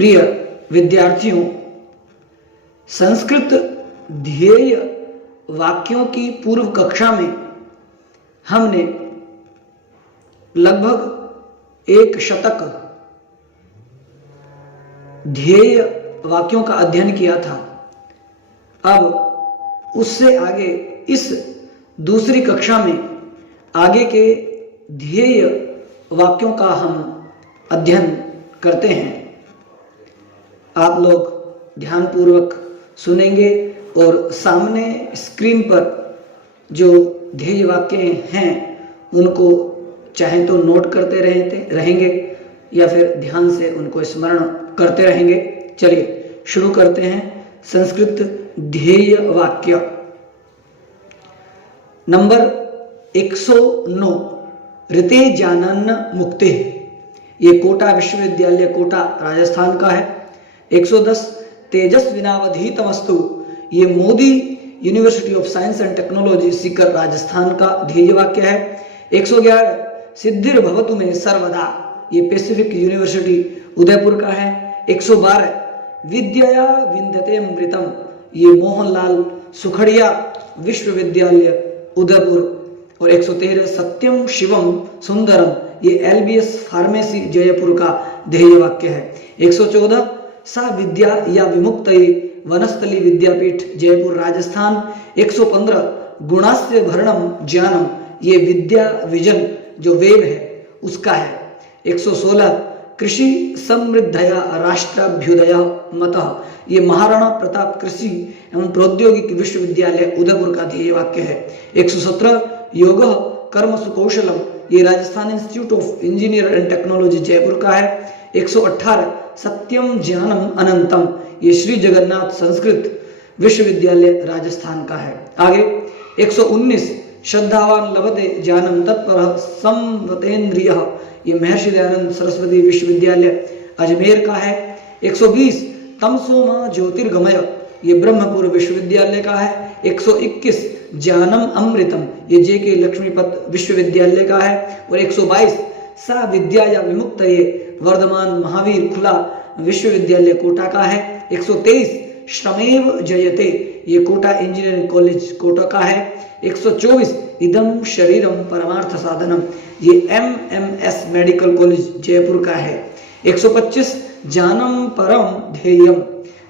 प्रिय विद्यार्थियों, संस्कृत ध्येय वाक्यों की पूर्व कक्षा में हमने लगभग एक शतक ध्येय वाक्यों का अध्ययन किया था। अब उससे आगे इस दूसरी कक्षा में आगे के ध्येय वाक्यों का हम अध्ययन करते हैं। आप लोग ध्यानपूर्वक सुनेंगे और सामने स्क्रीन पर जो ध्येय वाक्य हैं उनको चाहे तो नोट करते रहेंगे या फिर ध्यान से उनको स्मरण करते रहेंगे। चलिए शुरू करते हैं। संस्कृत ध्येय वाक्य नंबर 109, ऋते जानन्न मुक्ते। ये कोटा विश्वविद्यालय कोटा राजस्थान का है। 110, तेजस्विनावधीतमस्तु। ये Modi university of science and technology Sikar Rajasthan का ध्येय वाक्य है। 111, सिद्धिर्भवतु में सर्वदा। ये पैसिफिक यूनिवर्सिटी उदयपुर का है। 112, विद्यया विंदते अमृतम। ये मोहनलाल सुखड़िया विश्वविद्यालय उदयपुर। और 113, सत्यम शिवम सुंदरम। ये एलबीएस फार्मेसी जयपुर का ध्येय वाक्य है। 114, सा विद्या या विमुक्तये वनस्थली विद्यापीठ जयपुर राजस्थान। 115, गुणास्य भरणम ज्ञानम। ये विद्या विजन जो वेब है उसका है। 116, कृषि समृद्धया राष्ट्राभ्युदय मतः। ये महाराणा प्रताप कृषि एवं प्रौद्योगिकी विश्वविद्यालय उदयपुर का ध्येय वाक्य है। 117, योग कर्मसु कौशलम। ये Rajasthan institute of engineer and technology Jaipur का है। 118, सत्यम ज्ञानम अनंतम। ये श्री जगन्नाथ संस्कृत विश्वविद्यालय राजस्थान का है। आगे 119, श्रद्धावान लभते ज्ञानम तत्पर संवतेन्द्रियः। ये महर्षि दयानंद सरस्वती विश्वविद्यालय अजमेर का है। 120, तमसो मा ज्योतिर्गमय। ये ब्रह्मपुर विश्वविद्यालय का है। 121, ज्ञानम अमृतम। ये जेके लक्ष्मीपत विश्वविद्यालय का है। और 122, सा विद्या या विमुक्तये वर्धमान महावीर खुला विश्वविद्यालय कोटा का है। 123, श्रमेव जयते। ये कोटा इंजीनियरिंग कॉलेज कोटा का है। 124, इदम शरीरम परमार्थ साधनम। ये एमएमएस मेडिकल कॉलेज जयपुर का है। 125, जानम परम ध्येयम।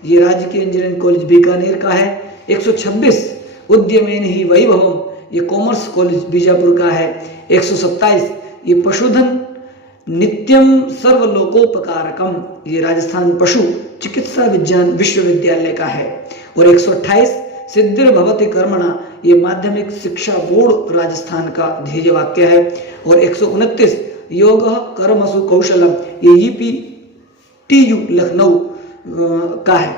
ये राजकीय इंजीनियरिंग कॉलेज बीकानेर का है। 126, उद्यमेन ही वैभवम। ये कॉमर्स कॉलेज बीजापुर का है। 127, ये पशुधन नित्यम सर्वलोकोपकारकम। ये राजस्थान पशु चिकित्सा विज्ञान विश्वविद्यालय का है। और 128, सिद्धिर्भवति कर्मणा। ये माध्यमिक शिक्षा बोर्ड राजस्थान का ध्येय वाक्य है। और 129, योग कर्मसु कौशलम। ये ईपीटीयू लखनऊ का है।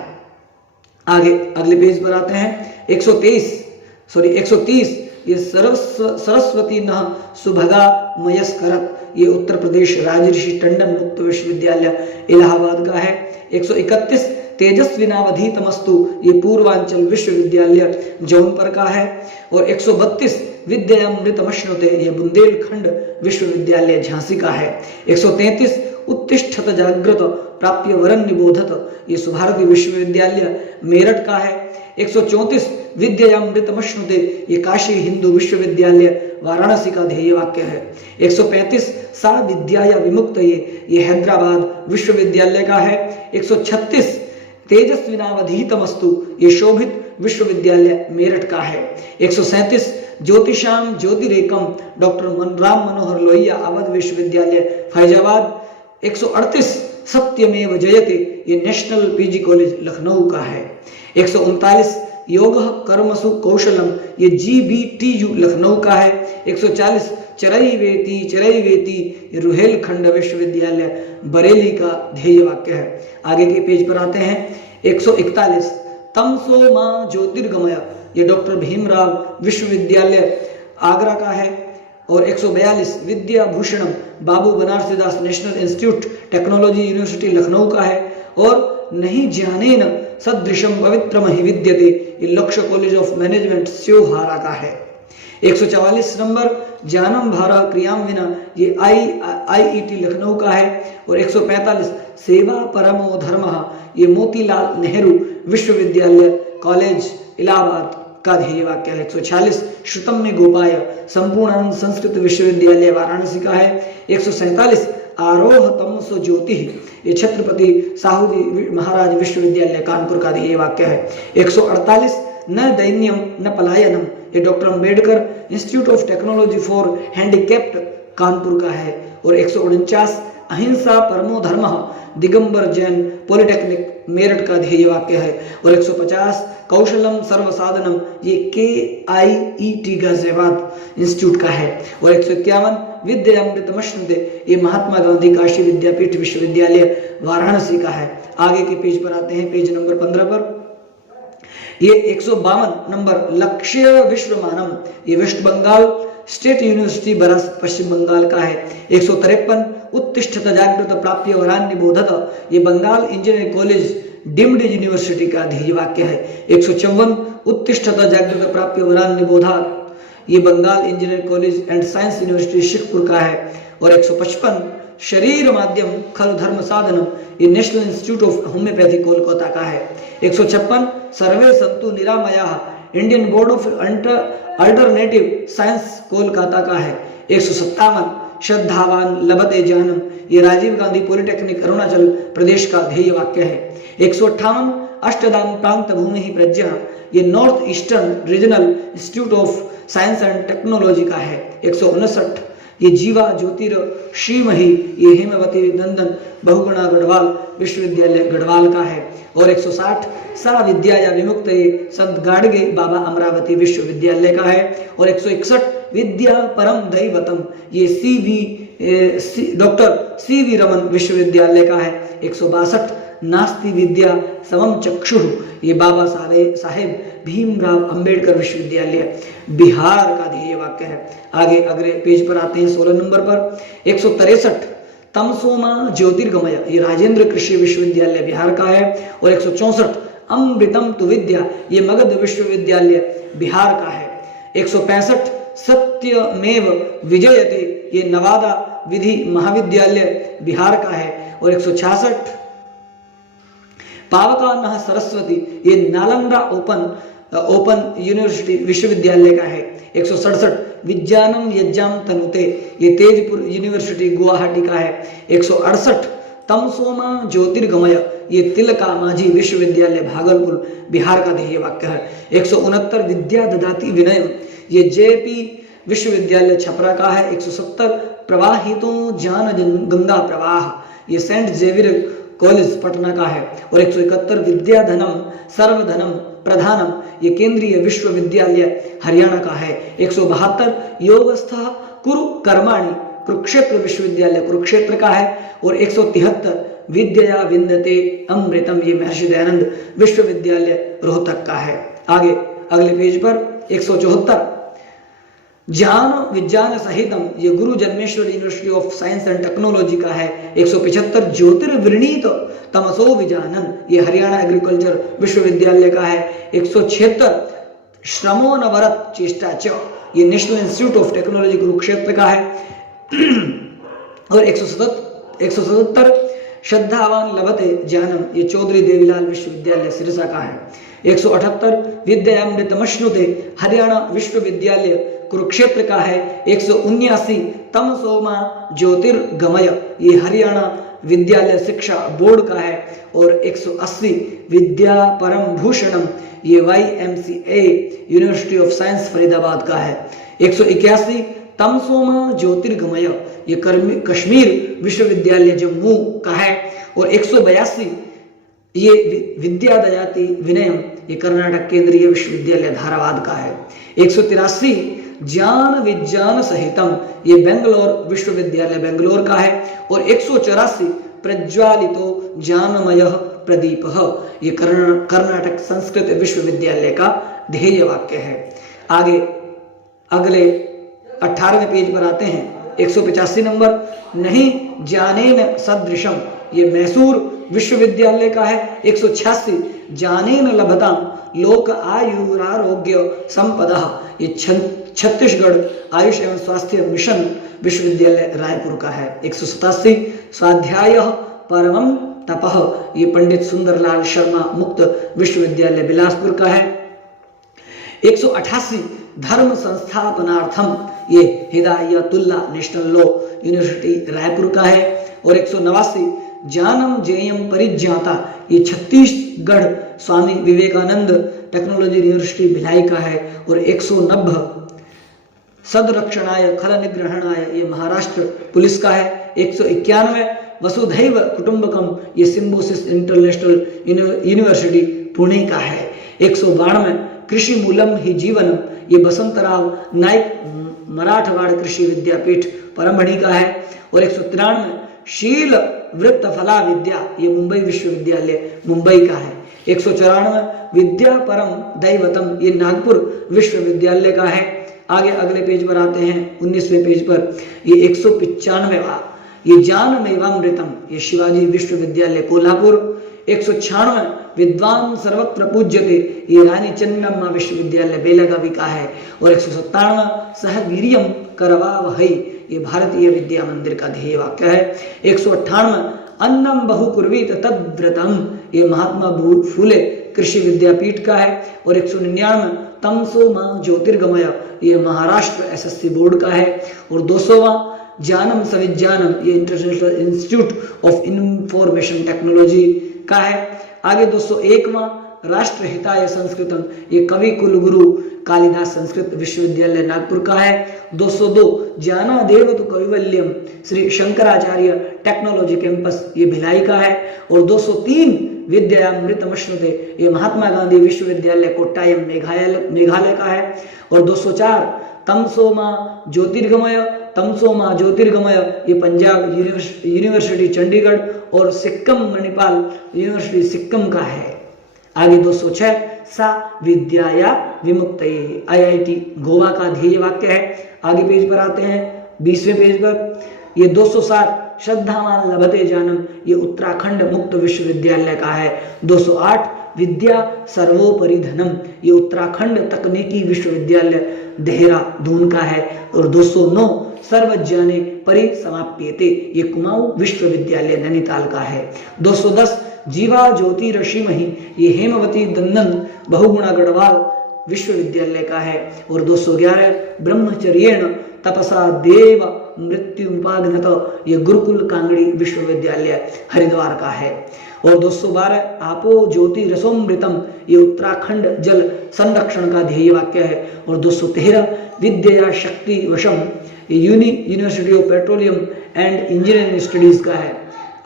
आगे अगले पेज पर आते हैं। 130, ये सरस्वती न सुभगा मयस्करत। ये उत्तर प्रदेश राजऋषि टंडन मुक्त विश्वविद्यालय इलाहाबाद का है। 131, तेजस्विनावधीतमस्तु। ये पूर्वांचल विश्वविद्यालय जौनपुर का है। और 132, विद्यामृतमश्नुते। ये बुंदेलखंड विश्वविद्यालय झांसी का है। 133, उत्तिष्ठत जागृत प्राप्य वरन निबोधत। ये सुभारती विश्वविद्यालय मेरठ का है। 134, विद्यामृतमश्नुते। ये काशी हिंदू विश्वविद्यालय वाराणसी का ध्येय वाक्य है। 135, सा विद्या या विमुक्तये। ये हैदराबाद विश्वविद्यालय का है। 136, तेजस्विनावधीतमस्तु। ये शोभित विश्वविद्यालय मेरठ का है। 137, ज्योतिषाम ज्योतिरेकम। डॉक्टर राम मनोहर लोहिया अवध विश्वविद्यालय फैजाबाद। 138, सत्यमेव जयते। ये नेशनल पीजी कॉलेज लखनऊ का है। 139, योग कर्मसु कौशलम। ये जीबीटीयू लखनऊ का है। 140, चरैवेति रुहेलखंड विश्वविद्यालय बरेली का ध्येय वाक्य है। आगे के पेज पर आते हैं। 141, तमसो मा ज्योतिर्गमय। ये डॉक्टर भीमराव विश्वविद्यालय आगरा का है। और 142, विद्याभूषणम Babu Banarasidas national institute technology university Lucknow का है। और नहीं ज्ञानेन सदृशम पवित्रम हि विद्यते। ये लक्ष्य कॉलेज ऑफ मैनेजमेंट स्योहारा का है। 144 नंबर ज्ञानम भारा क्रियाम विना। ये आईईटी लखनऊ का है। और 145, सेवा परमो धर्मः, ये मोतीलाल नेहरू विश्वविद्यालय कॉलेज इलाहाबाद का ध्येय वाक्य है। 146 श्रुतम में गोपाय संपूर्णानंद संस्कृत विश्वविद्यालय वाराणसी का है। 147 आरोह तमसो ज्योति, ये छत्रपति साहू जी महाराज विश्वविद्यालय कानपुर का ध्येय वाक्य है। 148 न दैन्यम न पलायनम, ये doctor Ambedkar institute of technology for handicapped Kanpur का है। और 149 अहिंसा परमो धर्मः, दिगंबर जैन पॉलिटेक्निक मेरठ का ध्येय वाक्य है। और 150 कौशलम सर्वसाधनम, ये KIET गाजियाबाद इंस्टीट्यूट का है। और 151 विद्यामृतमश्नुते, ये महात्मा गांधी काशी विद्यापीठ विश्वविद्यालय वाराणसी का है। आगे के पेज पर आते हैं, पेज नंबर 15 पर। ये 152 नंबर लक्ष्य विश्वमानम, ये West Bengal State University Barasat Paschim Bengal का है। 153 उत्तिष्ठत जागृत प्राप्य वरान्य बोधत, ये Bengal Engineering College deemed university का ध्येय वाक्य है। 154 उत्तिष्ठत जागृत प्राप्य वरान्य बोधात, ये Bengal Engineering College and Science University Shibpur का है। और 155 शरीर माध्यम खलु धर्म साधनम, ये national institute of homoeopathy Kolkata का है। 156 सर्वे संतु निरामया, Indian board of alternative science Kolkata का है। 157 श्रद्धावान लभते ज्ञानम, ये राजीव गांधी पॉलिटेक्निक अरुणाचल प्रदेश का ध्येय वाक्य है। 158 अष्टदाम प्रांत भूमि ही प्रज्ञा, ये north eastern regional institute of science and technology का है। 159 ये जीवा ज्योतिर श्रीमही, ये हेमवती नंदन बहुगुणा गढ़वाल विश्वविद्यालय गढ़वाल का है। और 160 सा विद्या या विमुक्त, ये संत गाडगे बाबा अमरावती विश्वविद्यालय का है। और 161 विद्या परम दैवतम, ये डॉक्टर CV रमन विश्वविद्यालय का है। 162 नास्ति विद्या समम चक्षु, ये बाबा साहेब भीमराव अंबेडकर विश्वविद्यालय बिहार का ध्येय वाक्य है। आगे अगले पेज पर आते हैं 16 नंबर पर। 163 तमसोमा ज्योतिर्गमय, ये राजेंद्र कृषि विश्वविद्यालय बिहार का है। और 164 अमृतम तु विद्या, ये मगध विश्वविद्यालय बिहार का है। 165 सत्यमेव विजयते, ये नवादा विधि महाविद्यालय बिहार का है। और 166 पावकानः सरस्वती, ये नालंदा ओपन यूनिवर्सिटी विश्वविद्यालय का है। 167 विज्ञानम यज्ञाम तनुते, ये तेजपुर यूनिवर्सिटी गुवाहाटी का है। 168 तमसोमा ज्योतिर्गमय, ये तिलका माझी विश्वविद्यालय भागलपुर बिहार का ध्येय वाक्य है। 169 विद्या ददाति विनयम, ये JP विश्वविद्यालय छपरा का है। 170 प्रवाहितों ज्ञान गंगा प्रवाह, ये सेंट जेवियर कॉलेज पटना का है। और 171 विद्याधनम सर्वधनम प्रधानम, ये केंद्रीय विश्वविद्यालय हरियाणा का है। 172 योगस्थ कुरु कर्माणि, कुरुक्षेत्र विश्वविद्यालय कुरुक्षेत्र का है। और 173 विद्या विंदते अमृतम, ये महर्षि दयानंद विश्वविद्यालय रोहतक का है। आगे अगले पेज पर 174 ज्ञान विज्ञान सहितम, ये Guru Jambheshwar university of science and technology का है। 175 ज्योतिर्वृणीत तमसो विजानन, ये हरियाणा एग्रीकल्चर विश्वविद्यालय का है। 176 श्रमोनवरत चेष्टा च, ये national institute of technology Kurukshetra का है। और 177 श्रद्धावान लभते ज्ञानम, ये चौधरी देवीलाल विश्वविद्यालय सिरसा का है। 178 विद्यामृतमश्नुते हरियाणा विश्वविद्यालय कुरुक्षेत्र का है। 179 तमसोमा ज्योतिर्गमय, ये हरियाणा विद्यालय शिक्षा बोर्ड का है। और 180 विद्या परम भूषणम, ये YMCA university of science Faridabad का है। 181 तमसोमा ज्योतिर्गमय, ये कश्मीर विश्वविद्यालय जम्मू का है। और 182 ये विद्या दयाति विनयम, ये कर्नाटक केंद्रीय विश्वविद्यालय धारावाद का है। 183 ज्ञान विज्ञान सहितम, ये बेंगलोर विश्वविद्यालय बेंगलोर का है। और 184 प्रज्वालितो ज्ञानमय प्रदीप, ये कर्नाटक संस्कृत विश्वविद्यालय का ध्येय वाक्य है। आगे अगले 18वें पेज पर आते हैं। 185 नंबर नहीं ज्ञानेन सदृशम, ये मैसूर विश्वविद्यालय का है। 186 जानेन लभताम लोक आयुरारोग्य संपदा, ये छत्तीसगढ़ आयुष एवं स्वास्थ्य मिशन विश्वविद्यालय रायपुर का है। 187 स्वाध्याय परमम तपः, ये पंडित सुंदरलाल शर्मा मुक्त विश्वविद्यालय बिलासपुर का है। 188 धर्म संस्थापनार्थम, ये Hidayatullah national law university Raipur का है। और 189 जानम जेयम परिज्ञाता, ये छत्तीसगढ़ स्वामी विवेकानंद टेक्नोलॉजी यूनिवर्सिटी भिलाई का है। और 190 सदरक्षणाय खल निग्रहणाय, ये महाराष्ट्र पुलिस का है। 191 वसुधैव कुटुंबकम, ये सिम्बोसिस इंटरनेशनल यूनिवर्सिटी पुणे का है। 192 कृषि मूलम ही जीवनम, ये बसंतराव नाइक मराठवाड़ कृषि विद्यापीठ परभणी का है। और 193 शील वृत्त फला विद्या, ये मुंबई विश्वविद्यालय मुंबई का है। 194 विद्या परम दैवतम, ये नागपुर विश्वविद्यालय का है। आगे अगले पेज पर आते हैं 19वें पेज पर, ये 195वां ये जानमेवामृतम, ये शिवाजी विश्वविद्यालय कोल्हापुर। 196 विद्वान सर्वत्र पूज्यते, ये रानी चन्नम्मा विश्वविद्यालय बेलगावी का है। और 197 सहवीर्यम करवावहै, ये भारतीय विद्या मंदिर का ध्येय वाक्य है। 198 अन्नम बहुकुर्वीत तद्व्रतम, ये महात्मा फूले कृषि विद्यापीठ का है। और 199 तमसो मां ज्योतिर्गमय, ये महाराष्ट्र एसएससी बोर्ड का है। और 200वां जानम सविज्ञानम, ये international institute of information technology का है। आगे 201वां राष्ट्र हिताय संस्कृतम, ये कवि कुलगुरु कालिदास संस्कृत विश्वविद्यालय नागपुर का है। 202 ज्ञाना देवतु कैवल्यम, श्री शंकराचार्य टेक्नोलॉजी कैंपस, ये भिलाई का है। और 203 विद्यामृतमश्नुते, ये महात्मा गांधी विश्वविद्यालय कोट्टायम मेघालय का है। और 204 तमसोमा ज्योतिर्गमय, ये पंजाब यूनिवर्सिटी चंडीगढ़ और सिक्किम मणिपाल यूनिवर्सिटी सिक्किम का है। आगे 206 सा विद्याया विमुक्तये, आईआईटी गोवा का ध्येय वाक्य है। आगे पेज पर आते हैं 20वें पेज पर, ये 207 श्रद्धावान लभते जानम, ये उत्तराखंड मुक्त विश्वविद्यालय का है। 208 विद्या सर्वोपरि धनम, ये उत्तराखंड तकनीकी विश्वविद्यालय देहरादून का है। और 209 सर्वज्ञाने परिसमाप्यते, ये कुमाऊं विश्वविद्यालय नैनीताल का है। 210 जीवा ज्योति ऋषिमहि, ये हेमवती दंदन बहुगुणा गढ़वाल विश्वविद्यालय का है। और 211 ब्रह्मचर्येण तपसा देव मृत्युमुपागनत, ये गुरुकुल कांगड़ी विश्वविद्यालय हरिद्वार का है। और 212 आपो ज्योति रसोमृतम, ये उत्तराखंड जल संरक्षण का ध्येय वाक्य है। और 213 विद्या शक्ति वशम, ये university of petroleum and engineering studies का है।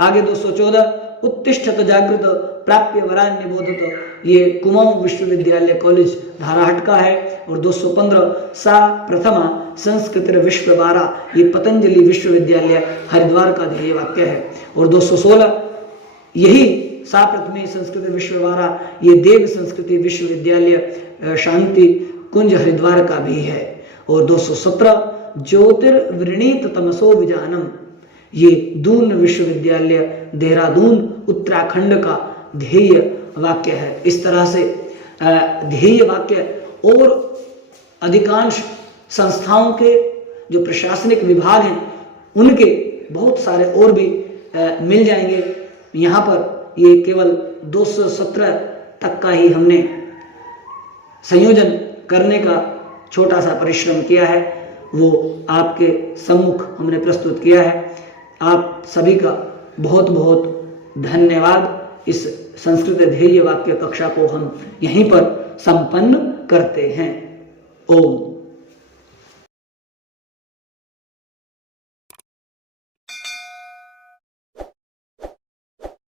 आगे 214 उत्तिष्ठत जागृत प्राप्य वरान्य बोधत, ये कुमाऊं विश्वविद्यालय कॉलेज धाराहट का है। और 215 सा प्रथमा संस्कृत विश्व 12, ये पतंजलि विश्वविद्यालय हरिद्वार का ध्येय वाक्य है। और 216 यही सा प्रथमी संस्कृत विश्व 12, ये देव संस्कृति विश्वविद्यालय शांति कुंज हरिद्वार का भी है। और 217 ज्योतिर्वृणीत तमसो विजानम, ये दून विश्वविद्यालय देहरादून उत्तराखंड का ध्येय वाक्य है। इस तरह से ध्येय वाक्य और अधिकांश संस्थाओं के जो प्रशासनिक विभाग हैं उनके बहुत सारे और भी मिल जाएंगे। यहाँ पर ये केवल 217 तक का ही हमने संयोजन करने का छोटा सा परिश्रम किया है, वो आपके सम्मुख हमने प्रस्तुत किया है। आप सभी का बहुत बहुत धन्यवाद। इस संस्कृत ध्येय वाक्य कक्षा को हम यहीं पर संपन्न करते हैं। ओम।